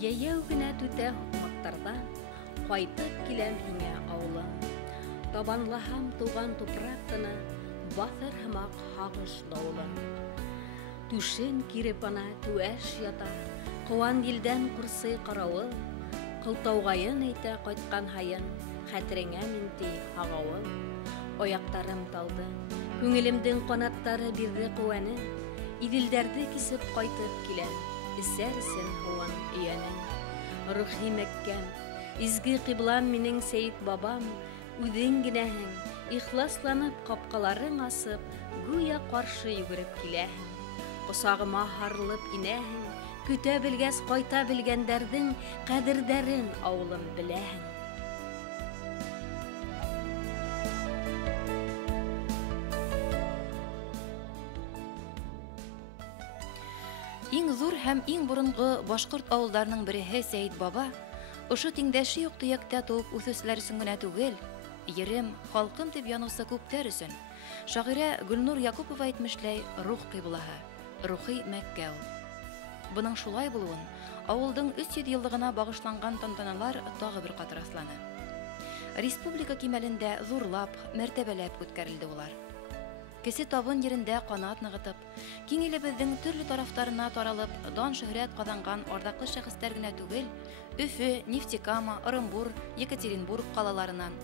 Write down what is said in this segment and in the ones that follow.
Йәйәү генә түтә һуҡмаҡтарҙан ҡайтып киләм һиңә ауылым. Табанлаһам туған тупраҡ кына, баҫыр һымаҡ һағыш дауылым. Түшен киреп ана түәш ята, ҡыуан елдән ҡурсый ҡарауыл. Ҡылтауғайын әйтә ҡайтҡан һайын, хәтереңә минти һағауыл. Аяҡтарым талды, күңелемдең ҡанаттары бирҙе ҡыуәне. Иҙелдәрҙе кисеп ҡайтып киләм, эсәрсен һыуын өйәнең. Рухи Мәккәм, изге ҡиблам минең Сәйет бабам, үҙең генәһең, ихласланып ҡапҡаларың асып, гүя ҡаршы йүгереп киләһең. Ҡосағыма һарылып инәһең, көтә белгәс ҡайта белгәндәрҙең ҡәҙерҙәрен ауылым беләһең. Иң зур һәм иң боронғо башҡорт ауылдарының береһе Сәйет баба ошо тиңдәше юҡ төйәктә тыуып үҫеүселәр өсөн генә түгел, ерем, халҡым тип яныусы күптәр өсөн. Шағирә Гөлнур Яҡупова әйтмешләй, рух ҡиблаһы, рухи Мәккә ул. Бының шулай булыуын ауылдың 300 йыллығына бағышланған тантаналар тағы бер ҡат раҫланы. Республика кимәлендә ҙурлап, мәртәбәләп үткәрелде улар. Кесе табын ерендә ҡанат нығытып, киң илебеҙҙең төрлө тарафтарына таралып, дан шөһрәт ҡаҙанған арҙаҡлы шәхестәр генә түгел, Өфө, Нефтекама, Ырымбур, Екатеринбург ҡалаларынан,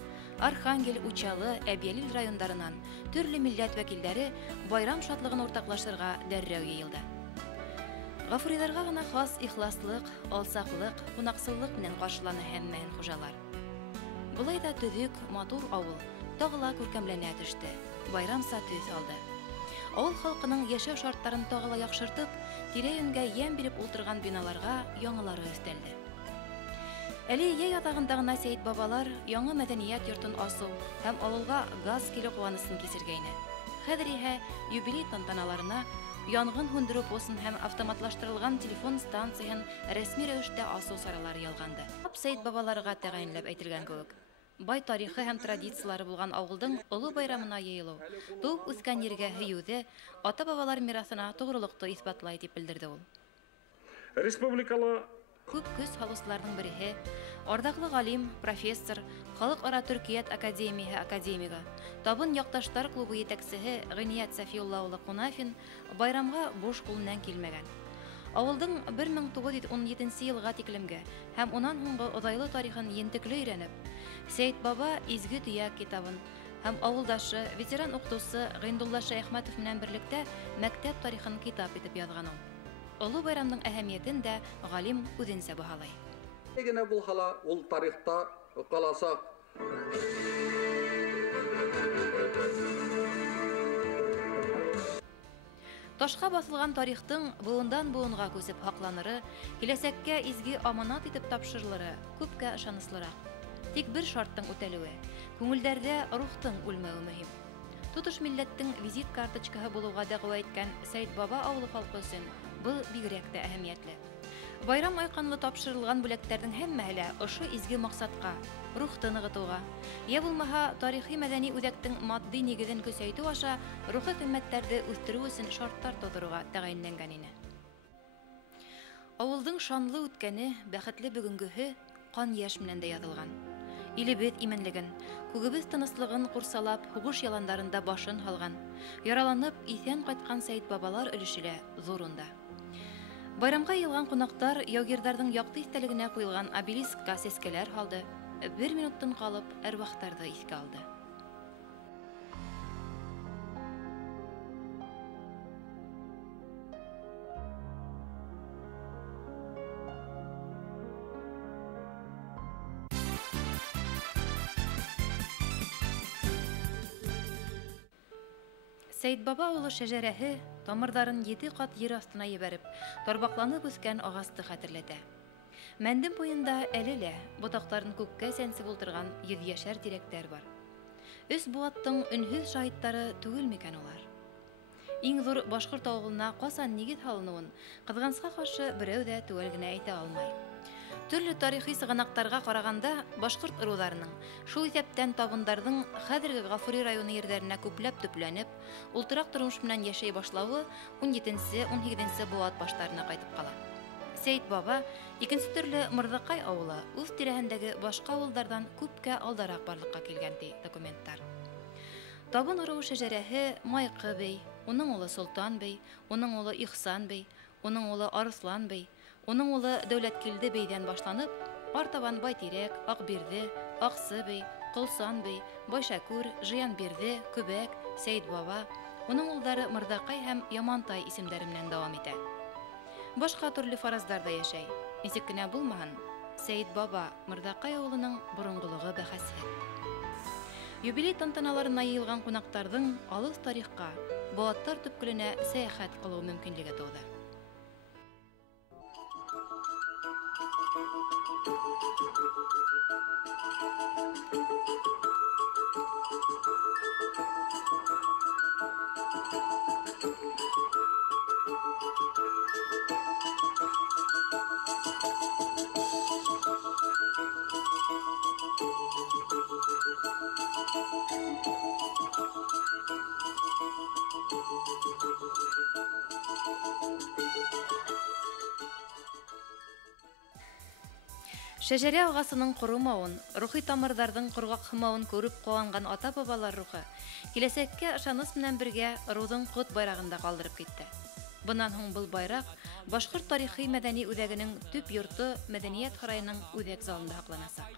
Архангель, Учалы, Әбйәлил райондарынан төрлө милләт вәкилдәре байрам шатлығын уртаҡлашырға дәррәү йыйылды. Ғафуриларға ғына хас ихласлыҡ, алсаҡлыҡ, ҡунаҡсыллыҡ менән ҡаршыланы һәммәһен хужалар. Былай да төҙөк, матур ауыл тағы ла күркәмләнә төштө. Байрамса төҫ алды. Ауыл халҡының йәшәү шарттарын тағы ла яҡшыртып, тирә-йүнгә йәм биреп ултырған биналарға яңылары өҫтәлде. Әле йәй аҙағында ғына Сәйет бабалар яңы мәҙәниәт йортон асыу һәм ауылға газ килеү ҡыуанысын кисергәйне. Хәҙер иһә юбилей тантаналарына янғын һүндереү посын һәм автоматлаштырылған телефон станцияһын рәсми рәүештә асыу саралары ялғанды. Сәйет бабаларға тәғәйенләп әйтелгән кеүек. Бай тарихы һәм традициялары булған ауылдың оло байрамына йыйылыу, тыуып үҫкән ергә һөйөүҙе, ата-бабалар мираҫына тоғролоҡто иҫбатлай тип белдерҙе ул. Республикала Күп көс һалыусыларҙың береһе, арҙаҡлы ғалим, профессор, Халыҡ-ара Төркиәт академияһы академигы, Табын яҡташтар клубы етәксеһе Ғиниәт Сафиулла улы Ҡунафин байрамға буш ҡул менән килмәгән. Ауылдың 1917 йылға тиклемгә һәм унан һуңғы оҙайлы тарихын ентекле өйрәнеп, Сәйет баба изге төйәк китабын һәм ауылдашы, ветеран уҡытыусы Ғиндулла Шәйәхмәтов менән берлектә мәктәп тарихын китап итеп яҙған ул. Оло байрамдың әһәмиәтен дә ғалим үҙенсә баһалай. генә булһа ла ул тарихта ҡаласаҡ. Ташҡа баҫылған тарихтың быуындан быуынға күсеп һаҡланыры, киләсәккә изге аманат итеп тапшырылыры күпкә ышаныслыраҡ. Тик бер шарттың үтәлеүе, күңелдәрҙә рухтың үлмәүе мөһим. Тотош милләттең визит карточкаһы булыуға дәғүә иткән Сәйет баба ауылы халҡы өсөн был бигерәк тә әһәмиәтле. Байрам айҡанлы тапшырылған бүләктәрҙең һәммәһе лә ошо изге маҡсатҡа, рухты нығытыуға, йә булмаһа тарихи-мәҙәни үҙәктең матди нигеҙен көсәйтеү аша рухи ҡиммәттәрҙе үҫтереү өсөн шарттар тыуҙырыуға тәғәйенләнгән ине. Ауылдың шанлы үткәне, бәхетле бөгөнгөһө ҡан йәш менән дә яҙылған. Илебеҙ именлеген, күгебеҙ тыныслығын ҡурсалап, һуғыш яландарында башын һалған, яраланып, иҫән ҡайтҡан Сәйет бабалар өлөшө лә ҙур унда. Байрамға йыйылған ҡунаҡтар яугирҙарҙың яҡты иҫтәлегенә ҡуйылған обелискка сәскәләр һалды, 1 минуттан ҡалып, әрвахтарҙы иҫкә алды. Сәйет баба улы шәжәрәһе тамырҙарын 7 ҡат ер аҫтына ебәреп, тарбаҡланып үҫкән ағасты хәтерләтә. Мәндем буйында әле лә ботаҡтарын күккә сәнсеп ултырған 100 йәшәр тирәктәр бар. 3 быуаттың өнһөҙ шаһиттары түгел микән улар? Иң ҙур башҡорт ауылына ҡасан нигеҙ һалыныуын ҡыҙғанысҡа ҡаршы берәү ҙә түгел генә әйтә алмай. Төрлө тарихи сығанаҡтарға ҡарағанда, башҡорт ырыуҙарының, шул иҫәптән табындарҙың хәҙерге Ғафури районы ерҙәренә күпләп төпләнеп, ултыраҡ тормош менән йәшәй башлауы 17-18 быуат баштарына ҡайтып ҡала. Сәйд баба икенче төрле Мырдакай авылы үз тирәһендәге башка авылдардан күпкә алдарак барлыкка килгән ди документтар. Табын уруы шәҗәрәһе Майкы бей, уның улы Солтан бей, уның улы Ихсан бей, уның улы Арыслан бей, уның улы Дәүләткилде бейдән башланып, артабан Байтирәк, Акбирде, Аксы бей, Кылсан бей, Байшакүр, Жыянбирде, Күбәк, Сәйд баба, уның улдары Мырдакай һәм Ямантай исемдәре белән дәвам итә. Башка төрле фаразларда яшәй. Ничек кенә булмаһын, Сәйд баба Мырдакай авылының борынгылыгы бәхәсһеҙ. Юбилей тантаналарына йыйылган кунактарҙың алыҫ тарихҡа, Болаттар төпкөлөнә сәйәхәт ҡылыу мөмкинлеге тыуҙы. Шәҗәрә ағасының ҡоромауын, рухи тамырҙарҙың ҡорғаҡһымауын күреп ҡыуанған ата-бабалар рухы киләсәккә ышаныс менән бергә Ыруҙың ҡот байрағында ҡалдырып китте. Бынан һуң был байраҡ башҡорт тарихи мәҙәни үҙәгенең төп йорто Мәҙәниәт һарайының үҙәк залында һаҡланасаҡ.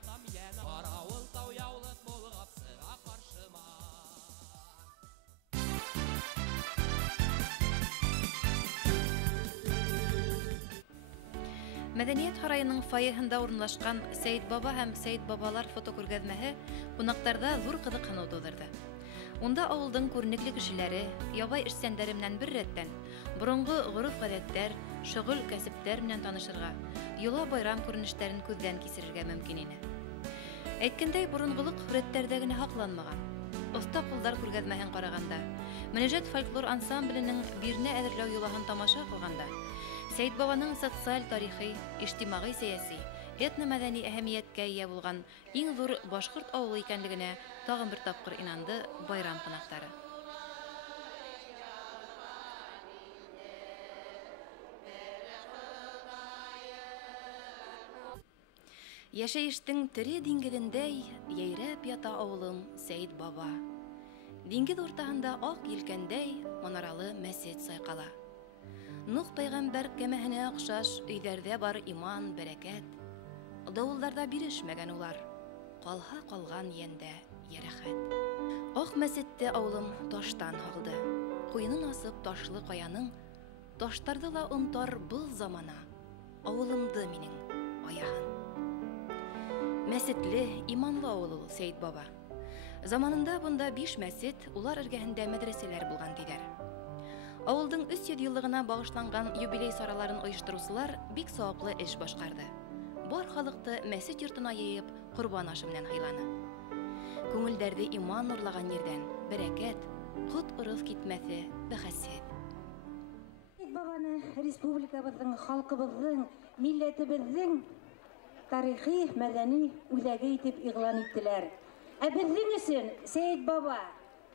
Мәҙәниәт һарайының фойеһында урынлашҡан Сәйд баба һәм Сәйд бабалар фотокүргәҙмәһе ҡунаҡтарҙа ҙур ҡыҙыҡһыныу тыуҙырҙы. Унда ауылдың күренекле кешеләре, ябай эшсәндәре менән бер рәттән боронғо ғөрөф-ғәҙәттәр, шөғөл кәсептәр менән танышырға, йола байрам күренештәрен күҙҙән кисерергә мөмкин ине. Әйткәндәй, боронғолоҡ һүрәттәрҙә генә һаҡланмаған. Оҫта ҡулдар күргәҙмәһен ҡарағанда, Мөнәжәт фольклор ансамбленең бирнә әҙерләү йолаһын тамаша ҡылғанда, Сәйд бабаның социаль тарихи, иҗтимағи сәйәси, этно-мәҙәни әһәмиәткә ия булған иң ҙур башҡорт ауылы икәнлегенә тағын бер тапҡыр инанды байрам ҡунаҡтары. Йәшәйештең тере диңгеҙендәй йәйрәп ята ауылым Сәйд баба. Диңгеҙ уртаһында аҡ елкәндәй манаралы мәсет сайҡала. Нух пәйғәмбәр кәмәһенә оҡшаш өйҙәрҙә бар иман, бәрәкәт. Дауылдарҙа бирешмәгән улар, ҡалһа ҡалған йәндә йәрәхәт. Аҡ мәсетте ауылым таштан һалды. Ҡуйынын асып ташлы ҡаяның, таштарҙы ла онтар был замана, ауылымды минең аяһын. Мәсетле, иманлы ауыл ул Сәйд баба. Заманында бында 5 мәсет, улар эргәһендә мәдрәсәләр булған тиҙәр. Ауылдың 300 йыллығына бағышланған юбилей сараларын ойоштырыусылар бик сауаплы эш башҡарҙы. Бар халыҡты мәсет йортона йыйып, ҡорбан ашы менән һыйланы. Күңелдәрҙе иман нурлаған ерҙән бәрәкәт, ҡот-ырыҫ китмәҫе бәхәсһеҙ. Сәйд бабаны республикабыҙҙың, халҡыбыҙҙың, милләтебеҙҙең тарихи, мәҙәни үҙәге итеп иғлан иттеләр. Ә беҙҙең өсөн Сәйд баба,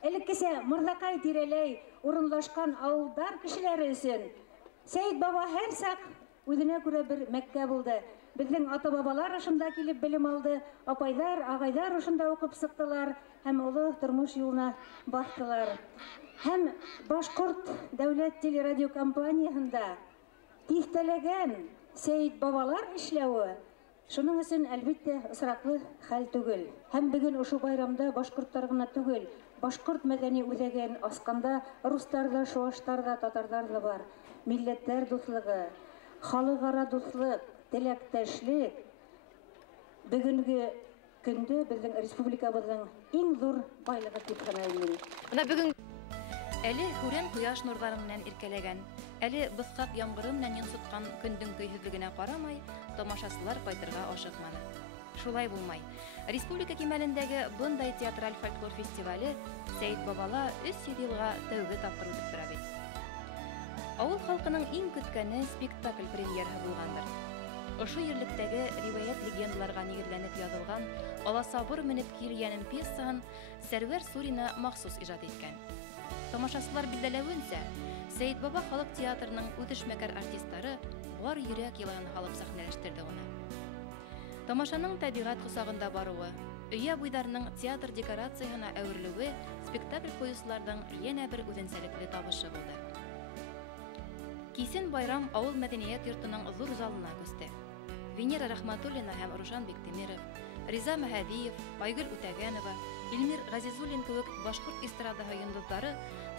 элеккесә Мырҙакай тирәләй урынлашҡан ауылдар кешеләре өсөн Сәйд баба һәр саҡ үҙенә күрә бер Мәккә булды. Беҙҙең ата-бабалар ошонда килеп белем алды, апайҙар, ағайҙар ошонда уҡып сыҡтылар һәм оло тормош юлына баҫтылар. Һәм Башҡорт дәүләт телерадиокомпанияһында тиҫтәләгән Сәйд бабалар эшләүе шуның өсөн әлбиттә осраҡлы хәл түгел. Һәм бөгөн ошо байрамда башҡорттар ғына түгел, башҡорт мәҙәни үҙәген асҡанда рустар да, шуаштар да, татарҙар да бар. Милләттәр дуҫлығы, халыҡ-ара дуҫлык, теләктәшлек бөгөнгө көндө беҙҙең республикабыҙҙың иң ҙур байлығы тип һанайым. Бына бөгөн әле һүрән ҡояш нурҙары менән иркәләгән, әле быҫҡаҡ ямғыры менән йонсотҡан көндөң көйһөҙлөгөнә ҡарамай, тамашасылар ҡайтырға ашыҡманы. Шулай булмай. Республика кимәлендәге бындай театраль фольклор фестивале Сәйд бабала 300 йылға тәүге тапҡыр үтеп тора бит. Ауыл халҡының иң көткәне спектакль премьераһы булғандыр. Ошо ерлектәге ривәйәт легендаларға нигеҙләнеп яҙылған «Аласабыр менеп килгәнем» пьесаһын Сәрвәр Сурина махсус ижад иткән. тамашасылар билдәләвенсә, Сәйит Баба халык театрының үтешмәкәр артистлары бар йөрәк елан халык сәхнәләштерде уны. Тамашаның табигать кысагында баруы, өйә буйдарының театр декорациясына әверелүе спектакль куючыларның янә бер үзенчәлекле табышы булды. Кисен байрам авыл мәдәният йортының зур залына күсте. Венера Рахматуллина һәм Рушан Бектемиров, Риза Мәһәдиев, Айгөл Үтәгәнова, Илмир Газизуллин кебек башкорт эстрадаһы йондызлары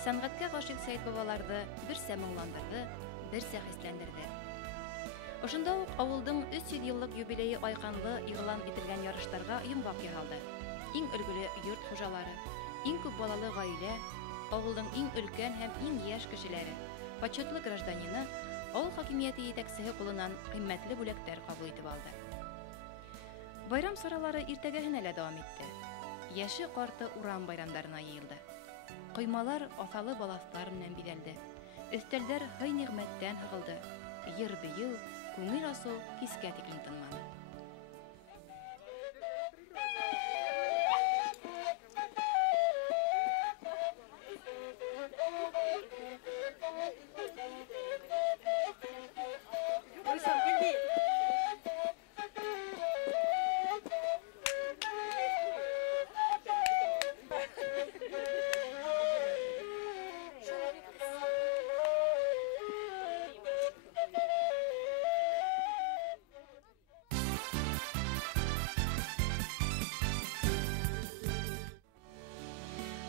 сәнгатькә гашыйк Сәйит Бабаларны берсә моңландырды, берсә хисләндерде. Ошында ук авылдың 300 еллык юбилее айканлы игълан ителгән ярыштарга йомгак яһалды. Иң өлгеле йорт хуҗалары, иң күп балалы гаилә, авылдың иң өлкән һәм иң яшь кешеләре, почетлы гражданины авыл хакимияте итәкчесе кулыннан кыйммәтле бүләктәр кабул итеп алды. Байрам саралары иртәгәһенә лә дәвам итте. Яше карты урам байрамнарына йыелды. Коймалар аталы баласлар белән бизәлде. Өстәлдәр хәй-нигъмәттән һыгылды. Йыр-бию, күңел асу кискә тиклем тынмады.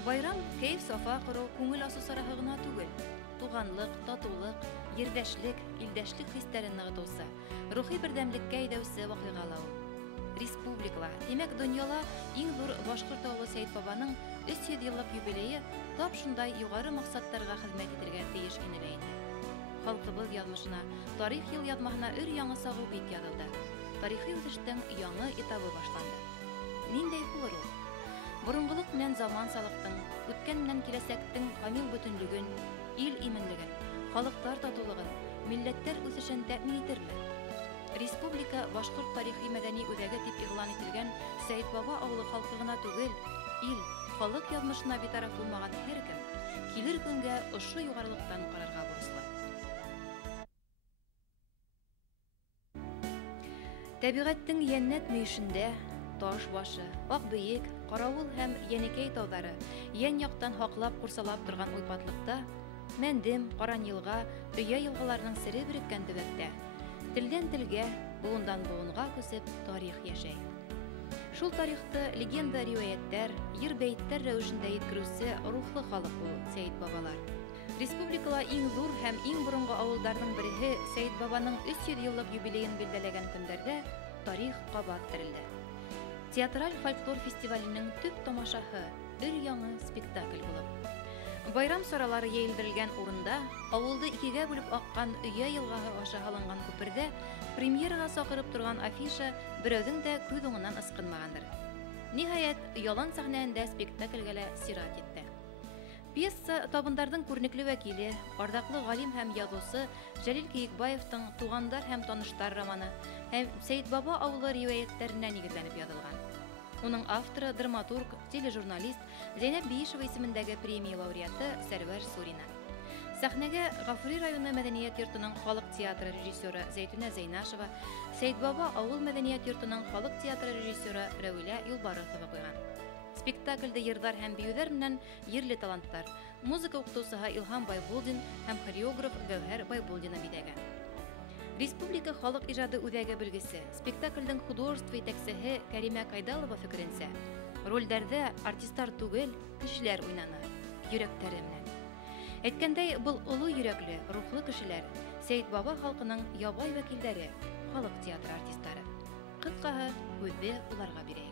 Байрам кәйф сафа кору күңел асу сараһы гына түгел. Туганлык, татулык, ердәшлек, илдәшлек хисләрен ныгытусы, рухи бердәмлеккә әйдәүсе вакыйгалау. Республикала, димәк дөньяла иң зур башкорт авылы Сәйит Бабаның 300 еллык юбилее тап шундай югары максаттарга хезмәт итәргә тиеш ине лә инде. Халкыбыз язмышына, тарих ел язмаһына өр-яңы сагу бит язылды. Тарихи үсештең яңа этабы башланды. Ниндәй булыр ул? Борынгылык белән заман салыктың, үткән белән киләсәктең камил бөтенлеген, ил именлеген, халыклар татулыгын, милләттәр үсешен тәэмин итерме? Республика башкорт тарихи мәдәни үзәге дип игълан ителгән Сәйит Баба авылы халкы гына түгел, ил, халык язмышына битараф булмаган һәркем килер көнгә ошо югарылыктан карарга бурычлы. Табигатьтең яннәт мөешендә таш башы, Акбөек, Каравыл һәм Янекәй тауҙары ян яктан хаҡлап ҡурсалап торған уйпатлыҡта, Мәндем, Ҡаранйылға, Өйә йылғаларының сере биреккән төбәктә, телдән телгә, буындан буынға күсеп тарих йәшәй. Шул тарихты легенда риүәйәттәр, йыр-бәйеттәр рәүешендә еткереүсе рухлы халыҡ ул Сәйит Бабалар. Республикала иң зур һәм иң боронғо ауылдарның береһе Сәйит Бабаның 300 йыллык юбилейын билдәләгән көндәрдә тарих ҡабат терелде. Театраль фольклор фестиваленең төп тамашаһы өр-яңы спектакль булып. Байрам саралары йәйелдерелгән урында, авылды икегә бүлеп аккан Өйә йылғаһы аша һалынган күпердә премьерага саҡырып торган афиша берәүҙең дә күҙ уңынан ысҡынмағандыр. Ниһайәт, ялан сәхнәһендә спектаклгә лә сират етте. Пьеса табындарҙың күренекле вәкиле, ардаҡлы ғалим һәм яҙыусы Жәлил Кейекбаевтың «Туғандар һәм таныштар» романы һәм Сәйит Баба ауылы риүәйәттәренә нигеҙләнеп яҙылған. Уның авторы, драматург, тележурналист Зәйнәп Биишева исемендәге премия лауреаты Сәрвәр Сурина. Сәхнәгә Ғафури районы мәдәниәт йортының халыҡ театры режиссеры Зәйтүнә Зәйнашева, Сәйит Баба ауыл мәдәниәт йортының халыҡ театры режиссеры Рәүилә Юлбарыҫова ҡуйған. Спектакльдә йырҙар һәм биюҙәр менән ерле таланттар, музыка уҡытыусыһы Илһам Байбулдин һәм хореограф Гәүһәр Байбулдина биҙәгән. Республика халыҡ ижады үҙәге белгесе, спектакльдең художество етәксеһе Кәримә Кайдалова фекеренсә, ролдәрҙә артистар түгел, кешеләр уйнаны, йөрәктәре менән. Әйткәндәй, был оло йөрәкле, рухлы кешеләр, Сәйит Баба халҡының ябай вәкилдәре, халыҡ театры артисттары. Ҡыҫҡаһы, һүҙҙе уларға бирәйек.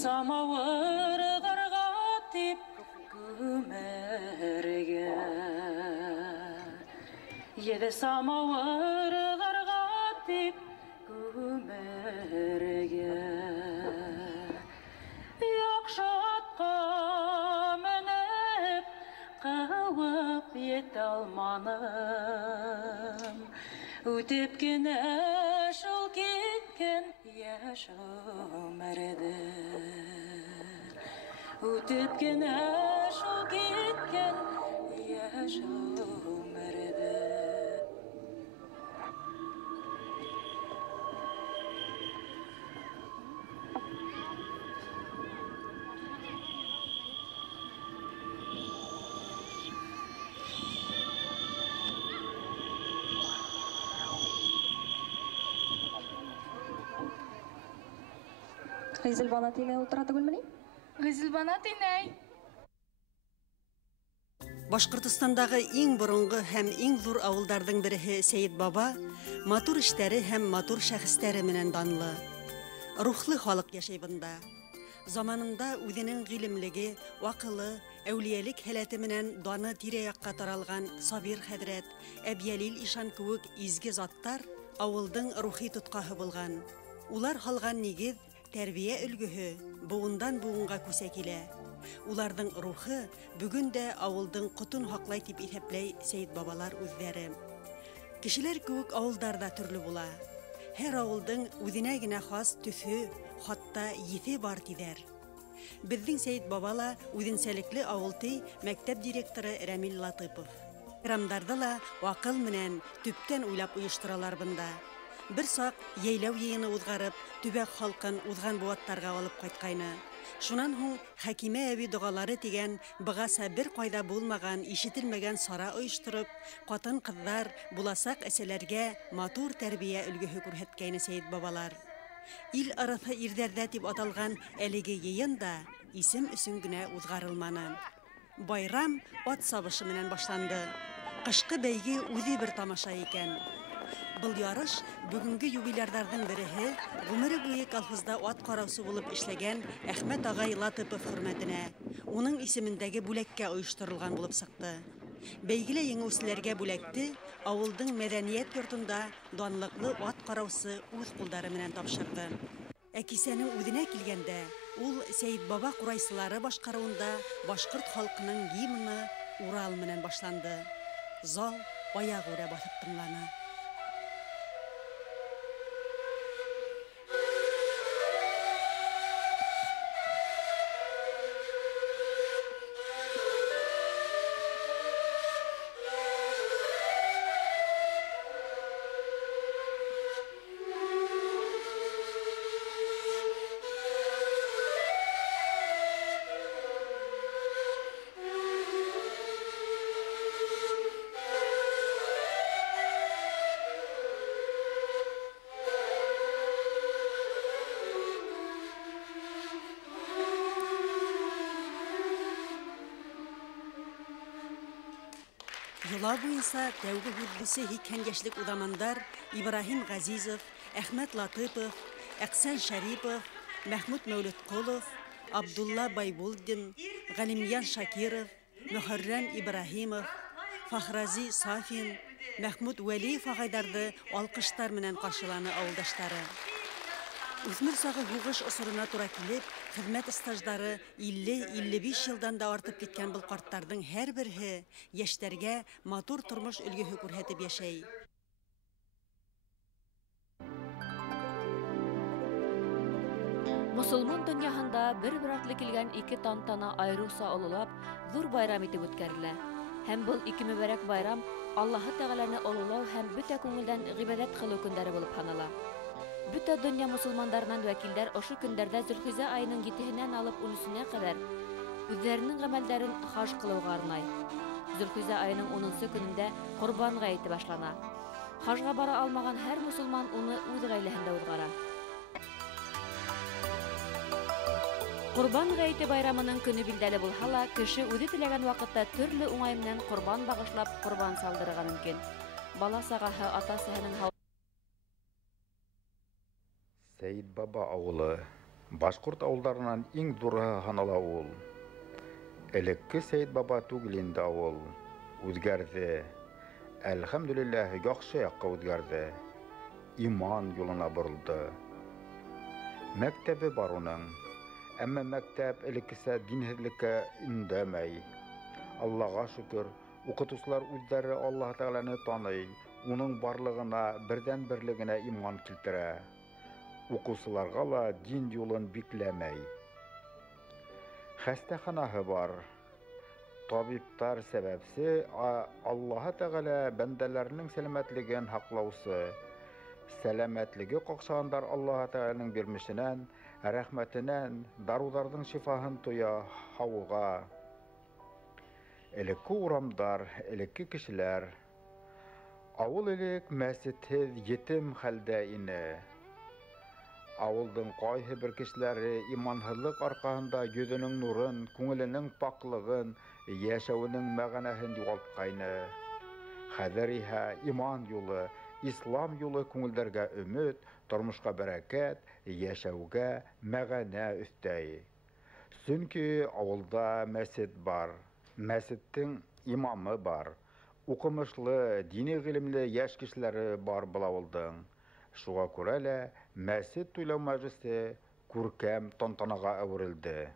Самауыр ғарғатып күмәрге, еді самауыр ғарғатып күмәрге. Үтіп кенә шул кеткен яш ғұмырды. Үтіп кенә шул кеткен яш ғұмырды. Гыйзел бана тиңе утыра түгелмени? Гыйзел бана тинәй. Башкортостандагы иң борынгы һәм иң зур авылдарның береһе Сәйит Баба матур эшләре һәм матур шәхесләре менән данлы. Рухлы халык яшәй бында. Заманында үзенең гыйлемлеге, вакылы, әүлиялек һәләте менән даны тирә-якка таралган Сабир хәзрәт, Әбьялил ишан кебек изге заттар авылдың рухи тоткаһы булган. Улар халган нигез тәрбия өлгөһе буындан буынга күсә килә. Уларның рухы бүген дә авылдың ҡотон һаҡлай дип иҫәпләй Сәйит бабалар үҙҙәре. Кешеләр кеүек ауылдарда төрлө була. Һәр ауылдың үҙенә генә хас төҫө, хатта еҫе бар тиҙәр. Беҙҙең Сәйит бабала үҙенсәлекле ауылты мәктәп директоры Рәмил Латыпов. Рамдарҙы ла ваҡыл менән төптән уйлап ойошторалар бында. Бер саҡ йәйләү йыйыны уҙғарып, төбәк халҡын уҙған быуаттарға алып ҡайтҡайны. Шунан һуң Хәкимә әбей доғалары тигән бығаса бер ҡайҙа булмаған, ишетелмәгән сара ойоштороп, ҡатын-ҡыҙҙар, буласаҡ әсәләргә матур тәрбиә өлгөһө күрһәткәйне Сәйит бабалар. Ил арыҫы ирҙәрҙә тип аталған әлеге йыйын да исем өсөн генә уҙғарылманы. Байрам ат сабышы менән башланды. Ҡышҡы бәйге үҙе бер тамаша икән. Был ярыш бүгенге юбилярҙарҙың береһе ғүмере буйы колхозда ат ҡараусы булып эшләгән Әхмәт ағай Латыпов хөрмәтенә, уның исемендәге бүләккә ойошторолған булып сыҡты. Бәйгелә еңеүселәргә бүләкте ауылдың мәҙәниәт йортонда данлыҡлы ат ҡараусы үҙ ҡулдары менән тапшырҙы. Ә кисәнең үҙенә килгәндә, ул Сәйит баба ҡурайсылары башҡарыуында башҡорт халҡының гимны Урал менән башланды. Зал аяғүрә баҫып тыңланы. Йола буйынса тәүге һүҙлесе 80 йәшлек уҙамандар Ибраһим Ғәзизов, Әхмәт Латыпов, Әҡсән Шәрипов, Мәхмүт Мәүлетҡолов, Абдулла Байбулдин, Ғәлимйән Шакиров, Мөхәррәм Ибраһимов, Фахрази Сафин, Мәхмүт Вәлиев ағайҙарҙы алҡыштар менән ҡаршыланы ауылдаштары. Үҫмер сағы һуғыш осорона тура килеп, хеҙмәт стаждары 50-55 йылдан да артып киткән был ҡарттарҙың һәр береһе йәштәргә матур тормош өлгөһө күрһәтеп йәшәй. Мосолман донъяһында бер-бер артлы килгән ике тантана айырыуса ололап, ҙур байрам итеп үткәрелә. Һәм был ике мөбәрәк байрам Аллаһы Тәғәләне ололау һәм бөтә күңелдән ғибәҙәт ҡылыу көндәре булып һанала. Бөтә донъя мусулмандарынан вәкилдәр ошо көндәрҙә Зөлхизә айының 7-һенән алып 13-нә ҡәҙәр үҙҙәренең ғәмәлдәрен хаж ҡылыуға арнай. Зөлхизә айының 10-нсы көнөндә Ҡорбан ғәйете башлана. Хажға бара алмаған һәр мусулман уны үҙ ғаиләһендә уҙғара. Ҡорбан ғәйете байрамының көнө билдәле булһа ла, кеше үҙе теләгән ваҡытта төрлө уңай менән ҡорбан бағышлап ҡорбан салдырырға мөмкин. Бала сағаһы ата-әсәһенең Сәйит баба ауылы башҡорт ауылдарынан иң ҙурыһы һанала ул. Элекке Сәйит баба түгел инде ауыл. Үҙгәрҙе. Әлхәмдүлилләһ, яҡшы яҡҡа үҙгәрҙе. Иман юлына боролдо. Мәктәбе бар уның. Әммә мәктәп элеккесә динһеҙлеккә өндәмәй. Аллаға шөкөр, уҡытыусылар үҙҙәре Аллаһ Тәғәләне таный, уның барлыгына бердән берлегенә иман килтерә. Укучыларга ла дин юлын бикләмәй. Хәстәханаһы бар. Табиптар сәбәпсе Аллаһы Тәгалә бәндәләрнең сәламәтлеген һаклаучы. Сәламәтлеге какшагандар Аллаһы Тәгаләнең бирмешеннән, рәхмәтеннән, даруларның шифаһын туя һавыга. Элекке урамдар, элекке кешеләр. Авыл элек мәсҗидһез етем хәлдә ине. Авылдың кайһы бер кешеләре иманһызлык аркаһында йөзенең нурын, күңеленең паклыгын, яшәүнең мәгънәһен югалткайны. Хәзер иһә иман юлы, ислам юлы күңелләргә өмет, тормышка бәрәкәт, яшәүгә мәгънә өстәй. Чөнки авылда мәсҗид бар. Мәсҗидтең имамы бар. Укымышлы, дини гыйлемле яшь кешеләре бар бу авылдың. Шуңа күрә лә мәсҗид туйлау мәҗлесе күркәм тантанага әверелде.